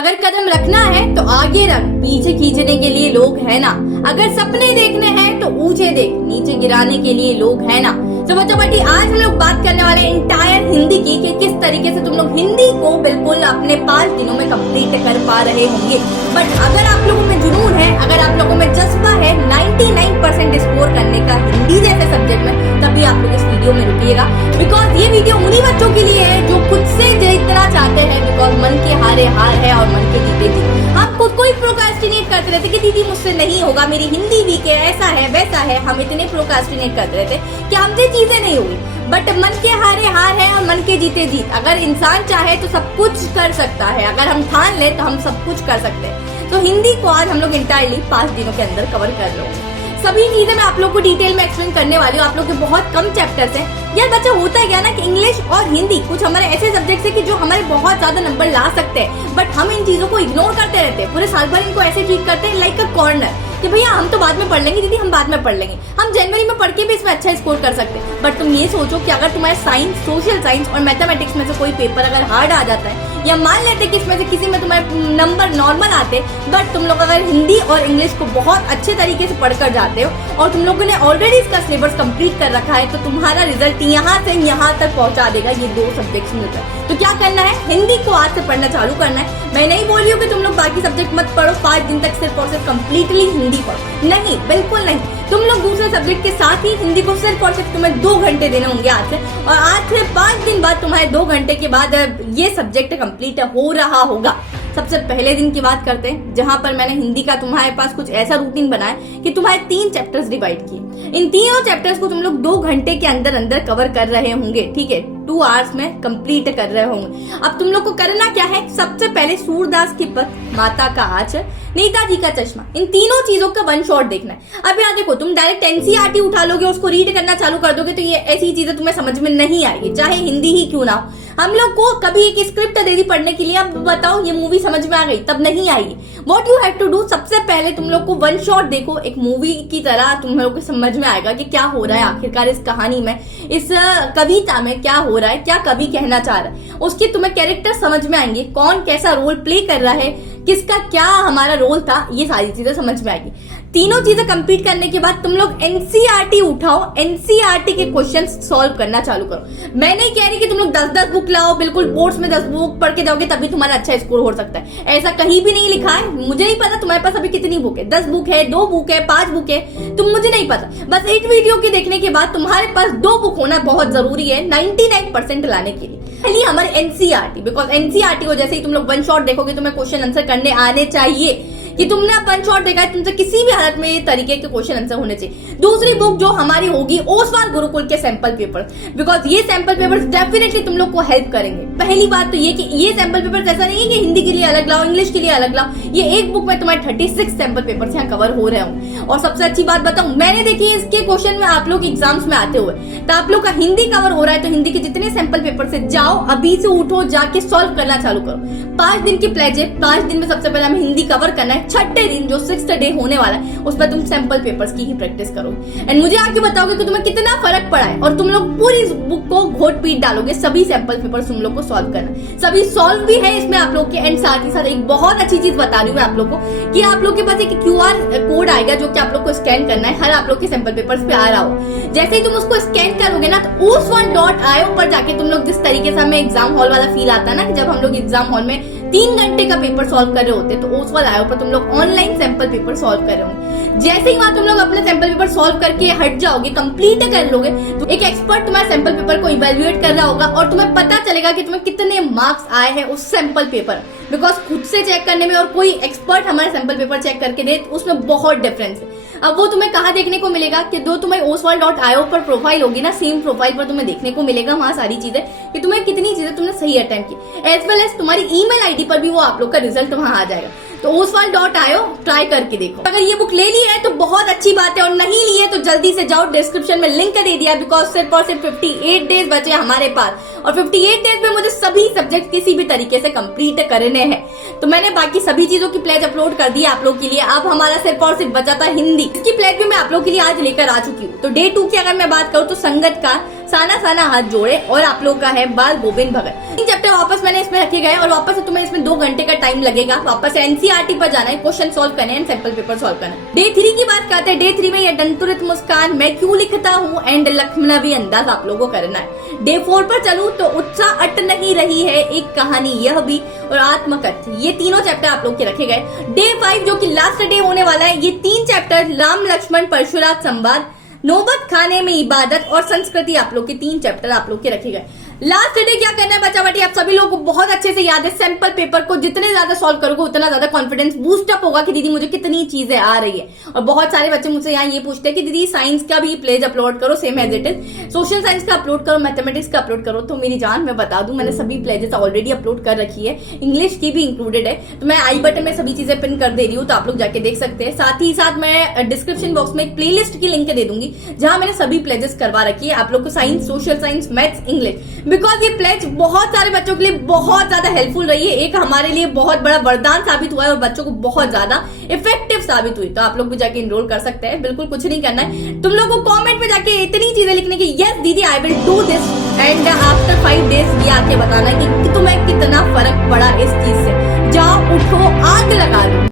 अगर कदम रखना है तो आगे रख, पीछे खींचने के लिए लोग है ना। अगर सपने देखने हैं तो ऊंचे देख, नीचे गिराने के लिए लोग है ना। तो बच्चों आज हम लोग बात करने वाले हैं इंटायर हिंदी की कि किस तरीके से तुम लोग हिंदी को बिल्कुल अपने 5 दिनों में कंप्लीट कर पा रहे होंगे। बट अगर आप लोगों में जुनून है, अगर आप लोगों में जज्बा है 99% स्कोर करने का हिंदी जैसे सब्जेक्ट में, तभी आप लोग इस वीडियो में रुकिएगा। बिकॉज ये वीडियो उन्हीं बच्चों के लिए है जो खुद से जीतना चाहते हैं। बिकॉज मन के हारे हार है और मन के जीते जीत। हम खुद को ही प्रोक्रास्टिनेट करते रहते कि दीदी मुझसे नहीं होगा, मेरी हिंदी वीक है, ऐसा है वैसा है। हम इतने प्रोक्रास्टिनेट करते रहते कि हमसे चीजें नहीं हुई। बट मन के हारे हार है और मन के जीते जीत। अगर इंसान चाहे तो सब कुछ कर सकता है, अगर हम ठान ले तो हम सब कुछ कर सकते हैं। तो हिंदी को आज हम लोग इंटायरली 5 दिनों के अंदर कवर कर लोगे। सभी चीजें मैं आप लोग को डिटेल में एक्सप्लेन करने वाली हूँ। आप लोग के बहुत कम चैप्टर्स हैं। यार बच्चा होता है क्या ना कि इंग्लिश और हिंदी कुछ हमारे ऐसे सब्जेक्ट्स है कि जो हमारे बहुत ज्यादा नंबर ला सकते हैं, बट हम इन चीजों को इग्नोर करते रहते हैं। पूरे साल भर इनको ऐसे ट्रीट करते हैं लाइक अ कॉर्नर कि भैया हम तो बाद में पढ़ लेंगे, दीदी हम बाद में पढ़ लेंगे, हम जनवरी में पढ़ के भी इसमें अच्छा स्कोर कर सकते हैं। बट तुम ये सोचो कि अगर तुम्हारे साइंस, सोशल साइंस और मैथमेटिक्स में से कोई पेपर अगर हार्ड आ जाता है, या मान लेते कि इसमें से किसी में तुम्हारे नंबर नॉर्मल आते, बट तुम लोग अगर हिंदी और इंग्लिश को बहुत अच्छे तरीके से पढ़कर जाते हो और तुम लोगों ने ऑलरेडी इसका सिलेबस कंप्लीट कर रखा है, तो तुम्हारा रिजल्ट यहाँ से यहाँ तक पहुँचा देगा। ये 2 सब्जेक्ट मिलता है। तो क्या करना है, हिंदी को आज से पढ़ना चालू करना है। मैं नहीं बोल रही हूँ कि तुम लोग बाकी सब्जेक्ट मत पढ़ो, 5 दिन तक सिर्फ और सिर्फ कम्प्लीटली हिंदी पढ़ो, नहीं, बिल्कुल नहीं। तुम लोग दूसरे सब्जेक्ट के साथ ही हिंदी को सिर्फ और सिर्फ तुम्हें 2 घंटे देने होंगे आज से। और आज से 5 दिन बाद तुम्हारे 2 घंटे के बाद ये सब्जेक्ट कंप्लीट हो रहा होगा। सबसे पहले दिन की बात करते हैं, जहां पर मैंने हिंदी का तुम्हारे पास कुछ ऐसा रूटीन बनाया कि तुम्हारे 3 चैप्टर्स डिवाइड किए। इन तीनों चैप्टर्स को तुम लोग 2 घंटे के अंदर अंदर कवर कर रहे होंगे, ठीक है, 2 आवर्स में कंप्लीट कर रहे होंगे। अब तुम लोग को करना क्या है, सबसे पहले सूरदास की पद, माता का आंचल, नेताजी का चश्मा, इन तीनों चीजों का 1 शॉट देखना है। अब यहाँ देखो, तुम डायरेक्ट एनसीईआरटी उठा लोगे, उसको रीड करना चालू कर दोगे तो ये ऐसी चीजें तुम्हें समझ में नहीं आएगी, चाहे हिंदी ही क्यों ना हो। हम लोग को कभी एक स्क्रिप्ट दे दी पढ़ने के लिए, अब बताओ ये मूवी समझ में आ गई, तब नहीं आएगी। What you have to do, सबसे पहले तुम लोग को 1 शॉट देखो, एक मूवी की तरह तुम लोग को समझ में आएगा कि क्या हो रहा है आखिरकार इस कहानी में, इस कविता में क्या हो रहा है, क्या कवि कहना चाह रहा है। उसके तुम्हें कैरेक्टर समझ में आएंगे, कौन कैसा रोल प्ले कर रहा है, किसका क्या हमारा रोल था, ये सारी चीजें समझ में आएगी। तीनों चीजें कंप्लीट करने के बाद तुम लोग एनसीईआरटी उठाओ, एनसीईआरटी के क्वेश्चन सॉल्व करना चालू करो। मैं नहीं कह रही कि तुम लोग 10-10 बुक लाओ, बिल्कुल बोर्ड्स में 10 बुक पढ़ के जाओगे तभी तुम्हारा अच्छा स्कोर हो सकता है, ऐसा कहीं भी नहीं लिखा है। मुझे नहीं पता तुम्हारे पास अभी कितनी बुक है, 10 बुक है, 2 बुक है, 5 बुक है, तुम मुझे नहीं पता। बस एक वीडियो के देखने के बाद तुम्हारे पास 2 बुक होना बहुत जरूरी है 99% लाने के लिए। पहली हमारे एनसीईआरटी, बिकॉज एनसीईआरटी को जैसे ही तुम लोग 1 शॉट देखोगे तुम्हें क्वेश्चन आंसर करने आने चाहिए कि तुमने अब 1 शॉट देखा है, तुमसे किसी भी हालत में ये तरीके के क्वेश्चन आंसर होने चाहिए। दूसरी बुक जो हमारी होगी ओसवाल गुरुकुल के सैंपल पेपर, बिकॉज ये सैंपल पेपर्स डेफिनेटली तुम लोग को हेल्प करेंगे। पहली बात तो ये कि ये सैंपल पेपर्स ऐसा नहीं है कि हिंदी के लिए अलग लाओ, इंग्लिश के लिए अलग लाओ, ये एक बुक में तुम्हारे 36 सैंपल पेपर्स यहाँ कवर हो रहे होंगे। और सबसे अच्छी बात बताऊं, मैंने देखी है इसके क्वेश्चन में आप लोग एग्जाम्स में आते हुए, तो आप लोग का हिंदी कवर हो रहा है तो हिंदी के जितने सैंपल पेपर से जाओ, अभी से उठो, जाके सॉल्व करना चालू करो। 5 दिन की प्लेज है, 5 दिन में सबसे पहले हमें हिंदी कवर करना है। 6ठे दिन जो 6th डे होने वाला है उसमें तुम सैंपल पेपर्स की ही प्रैक्टिस करोगे एंड मुझे आके बताओगे कि तुम्हें कितना फर्क पड़ा है। और तुम लोग पूरी बुक को घोट पीट डालोगे, सभी सैंपल पेपर्स तुम लोग को सॉल्व करना, सभी सॉल्व भी है इसमें आप लोग के। एंड साथ ही साथ एक बहुत अच्छी चीज बता रही हूँ मैं आप लोग को कि आप लोग के पास एक QR कोड आएगा जो कि आप लोग को स्कैन करना है, हर आप लोग के सैंपल पेपर्स पे आ रहा हो। जैसे ही तुम उसको स्कैन करोगे ना तो oswal.io पर जाके तुम लोग जिस तरीके से हमें एग्जाम हॉल वाला फील आता है ना, कि जब हम लोग एग्जाम हॉल में 3 घंटे का पेपर सॉल्व कर रहे होते, तो oswal.io पर तुम लोग ऑनलाइन सैंपल पेपर सॉल्व कर रहे होंगे। जैसे ही वहां तुम लोग अपने सैंपल पेपर सॉल्व करके हट जाओगे, कंप्लीट कर लोगे, तो एक एक्सपर्ट तुम्हारे सैंपल पेपर को इवेल्युएट कर रहा होगा और तुम्हें पता चलेगा कि तुम्हें कितने मार्क्स आए हैं उस सैंपल पेपर। बिकॉज खुद से चेक करने में और कोई एक्सपर्ट हमारे सैंपल पेपर चेक करके दे, उसमें बहुत डिफरेंस है। अब वो तुम्हें कहाँ देखने को मिलेगा कि जो तुम्हें oswal.io पर प्रोफाइल होगी ना, सेम प्रोफाइल पर तुम्हें देखने को मिलेगा वहां सारी चीजें कि तुम्हें कितनी चीजें तुमने सही अटेम्प्ट की, एज वेल एज तुम्हारी ईमेल आईडी पर भी वो आप लोग का रिजल्ट वहां आ जाएगा। तो oswal.io ट्राई करके देखो। अगर ये बुक ले ली है तो बहुत अच्छी बात है, और नहीं ली है तो जल्दी से जाओ, डिस्क्रिप्शन में लिंक दे दिया, बिकॉज सिर्फ और सिर्फ 58 डेज बचे हमारे पास और 58 डेज में मुझे सभी सब्जेक्ट किसी भी तरीके से कंप्लीट करने हैं। तो मैंने बाकी सभी चीजों की प्लेज अपलोड कर दी आप लोग के लिए। अब हमारा सिर्फ और सिर्फ बचा था हिंदी, इसकी प्लेज भी मैं आप लोग के लिए आज लेकर आ चुकी हूँ। तो डे 2 की अगर मैं बात करूँ तो संगत का साना साना हाथ जोड़े और आप लोग का है बाल गोविंद भगत। 3 चैप्टर वापस मैंने इसमें रखे गए और वापस से तुम्हें इसमें 2 घंटे का टाइम लगेगा। वापस एनसीईआरटी पर जाना है, क्वेश्चन सॉल्व करने हैं, सैंपल पेपर सॉल्व करना है। डे 3 की बात करते हैं। डे 3 में ये दंतुरित मुस्कान, मैं क्यों लिखता हूँ एंड लखनवी अंदाज आप लोगों को करना है। डे 4 पर चलूं तो उत्साह अट नहीं रही है, एक कहानी यह भी और आत्मकथ, ये तीनों चैप्टर आप लोग के रखे गए। डे 5 जो कि लास्ट डे होने वाला है, ये 3 चैप्टर राम लक्ष्मण परशुराम संवाद, नौबत खाने में इबादत और संस्कृति आप लोग के 3 चैप्टर आप लोग के रखे गए। लास्ट डे क्या करना है बच्चा बेटी, आप सभी लोगों को बहुत अच्छे से याद है। सैंपल पेपर को जितने ज्यादा सॉल्व करोगे उतना ज्यादा कॉन्फिडेंस बूस्ट अप होगा कि दीदी मुझे कितनी चीजें आ रही है। और बहुत सारे बच्चे मुझसे यहाँ ये पूछते हैं कि दीदी साइंस का भी प्लेज अपलोड करो same as it is, social science का अपलोड करो, मैथमेटिक्स का अपलोड करो। तो मेरी जान मैं बता दूं मैंने सभी प्लेजेस ऑलरेडी अपलोड कर रखी है, इंग्लिश की भी इंक्लूडेड है। तो मैं आई बटन में सभी चीजें पिन कर दे रही हूँ, तो आप लोग जाके देख सकते हैं। साथ ही साथ मैं डिस्क्रिप्शन बॉक्स में एक प्लेलिस्ट की लिंक दे दूंगी जहां मैंने सभी प्लेजेस करवा रखी है आप लोग को, science, social science, maths, English. Because ये प्लेज बहुत सारे बच्चों के लिए बहुत ज्यादा हेल्पफुल रही है, एक हमारे लिए बहुत बड़ा वरदान साबित हुआ है और बच्चों को बहुत ज्यादा इफेक्टिव साबित हुई। तो आप लोग भी जाके इनरोल कर सकते हैं, बिल्कुल कुछ नहीं करना है। तुम लोगों को कमेंट में जाके इतनी चीजें लिखने की, यस दीदी I will do this, and after 5 days ये आके बताना है कि